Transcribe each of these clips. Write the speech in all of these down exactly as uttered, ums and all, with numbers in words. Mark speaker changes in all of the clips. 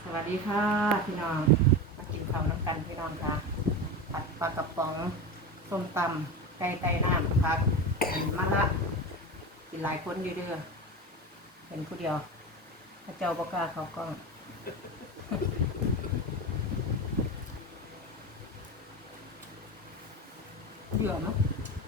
Speaker 1: สวัสดีค่ะพี่น้องมากินข้าวน้ำกันพี่น้องค่ะผัดปลากระป๋องส้มตำไก่ไก่น้ำผักมะละกินหลายคนอยู่เด้อเป็นผู้เดียวพระเจ้าบกล้าเขากล้องเดือดมั้ง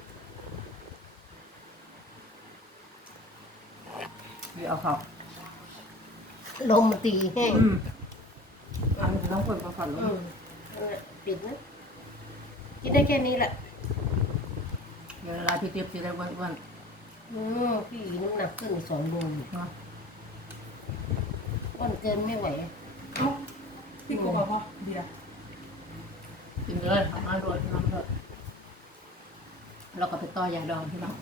Speaker 1: เดี๋ยวเอาเขา
Speaker 2: ลมมันตีแห้ง
Speaker 1: อืมอันนี้ต้องเปิดประฝันล
Speaker 2: อื
Speaker 1: ง
Speaker 2: มปิดนะกินได้แค่นี้แหละ
Speaker 1: เดี๋ยวเวลาพี่เตียบจะได้วันวัน
Speaker 2: อืมพี่น้ำหนักขึ้นสองโล
Speaker 1: เนาะ
Speaker 2: อ้วนเกินไม่ไหว
Speaker 3: เอ้าพี่กบบอกว่าเดียว
Speaker 1: กินเลยทำมาโดยน้ำเลยเราก็ไปต่อยาดองที่เรา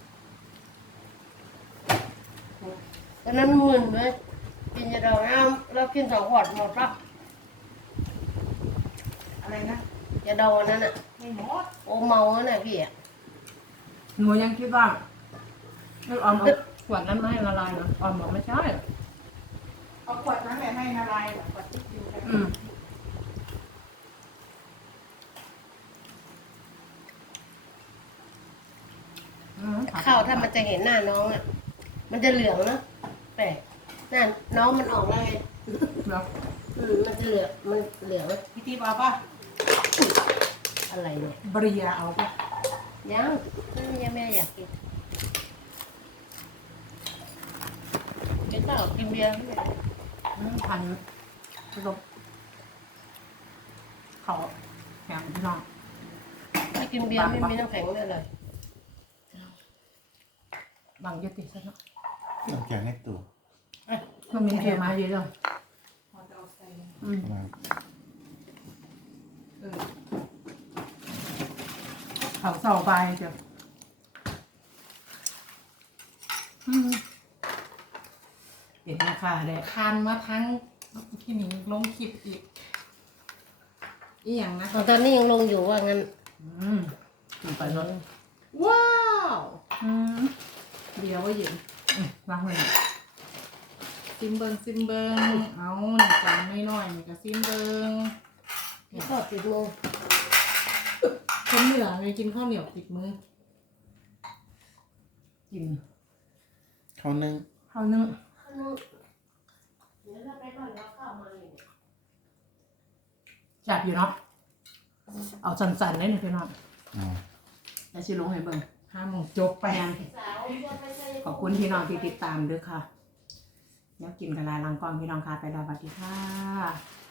Speaker 2: ตอนนั้นมึนเลยกินยาดองน้ำเรากินสองขวดหมดปะ
Speaker 3: อะไรนะ
Speaker 2: ยาดองอันนั้นอ่ะ
Speaker 3: ไม่หมด
Speaker 2: โอเมาแล้วน่ะพี่อ่ะ
Speaker 1: หนูยังคิดว่าไม่ออมเอาขวดนั้นมาให้ละลายนะออมบอกไม่ใช่
Speaker 3: เอาขวดนั้นแหละให้ละลายแบบขวดที่กินกัน
Speaker 1: อืมอืม
Speaker 2: ข้าวถ้ามันจะเห็นหน้าน้องอ่ะ มันจะเหลืองนะแปลกหน้าน้องมันออกแล้วไง
Speaker 1: เนาะ
Speaker 2: อืมมันจะเหลืองมันเหลือง
Speaker 3: พี่ตีบอกว่า
Speaker 2: อะไรเนี่ย
Speaker 3: บริยาเอาปะ
Speaker 2: ยังยังแม่อยากกินกินเปล่ากินเบียร์ไม่ได้
Speaker 1: อืมพันผสมเขาแข็งพี่น้อง
Speaker 2: ถ้ากินเบียร์ไม่มีน้ำแข็งเลยเลย
Speaker 1: บางยุติซะเนาะ
Speaker 4: น้ำแข็งในตู้
Speaker 1: มันมีเทียมาเยอะเลย
Speaker 3: พอจะเอาใส่
Speaker 1: อืม
Speaker 4: มา
Speaker 3: เออ
Speaker 1: เขาเสาใบเจ้ะอืมเด็ดราคาได้
Speaker 3: ทานมาทั้งพี่หนิงลงคลิปอีกอีอย่างนะ
Speaker 2: ตอนนี้ยังลงอยู่ว่างั้น
Speaker 1: อืมกินไปรถ
Speaker 3: ว้าว
Speaker 1: อืม
Speaker 3: เดี๋ยวว่าหญิง
Speaker 1: อืมวางไว้หน่อย
Speaker 3: ซิมเบิงซิมเบิงเอาหนึ่งจานน้อยๆนี่ก็ซิมเบิง
Speaker 2: ทอดติดมือ
Speaker 3: คนเหนือเลยกินข้าวเหนียวติดมือ
Speaker 1: กิน
Speaker 4: ข้าวนึ่ง
Speaker 1: ข้าวนึ่ง
Speaker 2: ข้าวนึ่งเดี๋ยวเราไปก่อนเราข้าวมาเลยเนี่ย
Speaker 1: จับอยู่เนาะเอาสั่นๆได้หนึ่งพี่น้อง
Speaker 4: อ่า
Speaker 1: แล้วชิลงให้เบิ่ง
Speaker 3: ห้าโมงจบไป
Speaker 1: แปลง
Speaker 2: สาวชวนไปใส่
Speaker 1: ขอบคุณพี่น้องที่ติดตามด้วยค่ะแล้วกินกันลายลังกองพี่น้องค่ะไปแล้วสวัสดีค่ะ